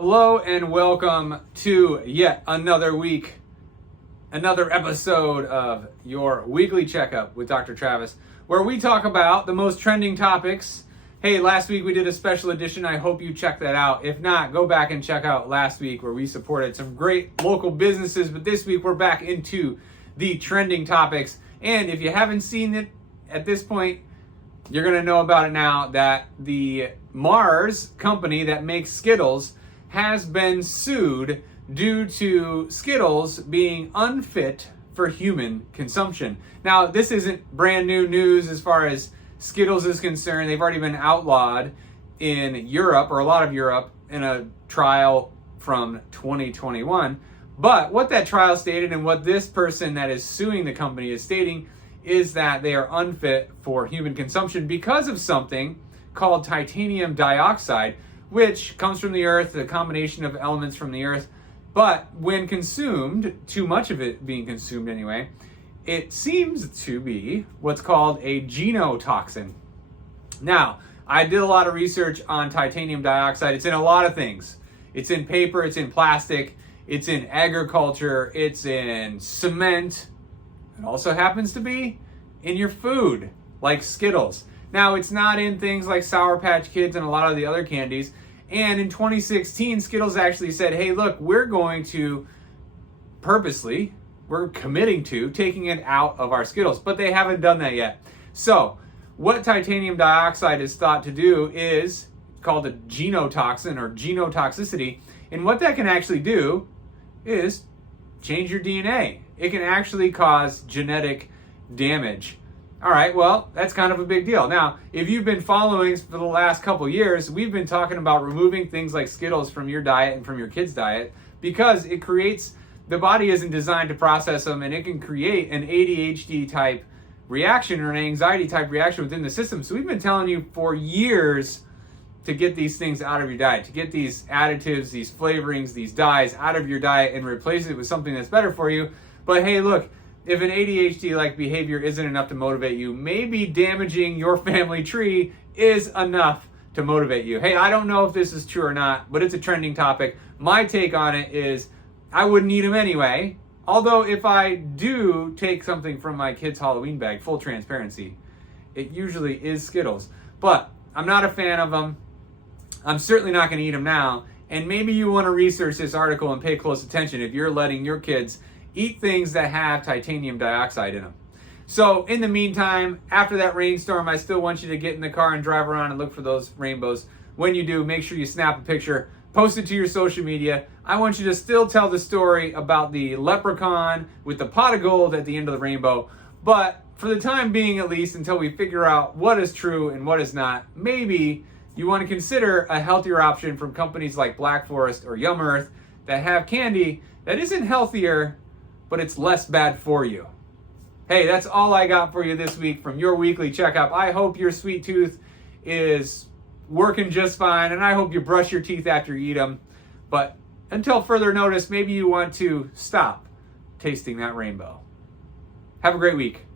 Hello and welcome to yet another week, another episode of your weekly checkup with Dr. Travis, where we talk about the most trending topics. Hey, last week we did a special edition. I hope you checked that out. If not, go back and check out last week where we supported some great local businesses. But this week we're back into the trending topics. And if you haven't seen it at this point, you're going to know about it now that the Mars company that makes Skittles has been sued due to Skittles being unfit for human consumption. Now, this isn't brand new news as far as Skittles is concerned. They've already been outlawed in Europe, or a lot of Europe, in a trial from 2021. But what that trial stated and what this person that is suing the company is stating is that they are unfit for human consumption because of something called titanium dioxide, which comes from the earth, a combination of elements from the earth. But when consumed, too much of it being consumed anyway, it seems to be what's called a genotoxin. Now, I did a lot of research on titanium dioxide. It's in a lot of things. It's in paper, it's in plastic, it's in agriculture, it's in cement. It also happens to be in your food, like Skittles. Now, it's not in things like Sour Patch Kids and a lot of the other candies. And in 2016, Skittles actually said, hey, look, we're going to we're committing to taking it out of our Skittles. But they haven't done that yet. So what titanium dioxide is thought to do is called a genotoxin or genotoxicity. And what that can actually do is change your DNA. It can actually cause genetic damage. All right, well, that's kind of a big deal. Now, if you've been following for the last couple years, we've been talking about removing things like Skittles from your diet and from your kids' diet because the body isn't designed to process them, and it can create an ADHD type reaction or an anxiety type reaction within the system. So we've been telling you for years to get these things out of your diet, to get these additives, these flavorings, these dyes out of your diet and replace it with something that's better for you. But hey, look, if an ADHD-like behavior isn't enough to motivate you, maybe damaging your family tree is enough to motivate you. Hey, I don't know if this is true or not, but it's a trending topic. My take on it is I wouldn't eat them anyway. Although if I do take something from my kid's Halloween bag, full transparency, it usually is Skittles. But I'm not a fan of them. I'm certainly not going to eat them now. And maybe you want to research this article and pay close attention if you're letting your kids eat things that have titanium dioxide in them. So in the meantime, after that rainstorm, I still want you to get in the car and drive around and look for those rainbows. When you do, make sure you snap a picture, post it to your social media. I want you to still tell the story about the leprechaun with the pot of gold at the end of the rainbow. But for the time being, at least, until we figure out what is true and what is not, maybe you want to consider a healthier option from companies like Black Forest or Yum Earth that have candy that isn't healthier, but it's less bad for you. Hey, that's all I got for you this week from your weekly checkup. I hope your sweet tooth is working just fine, and I hope you brush your teeth after you eat them. But until further notice, maybe you want to stop tasting that rainbow. Have a great week.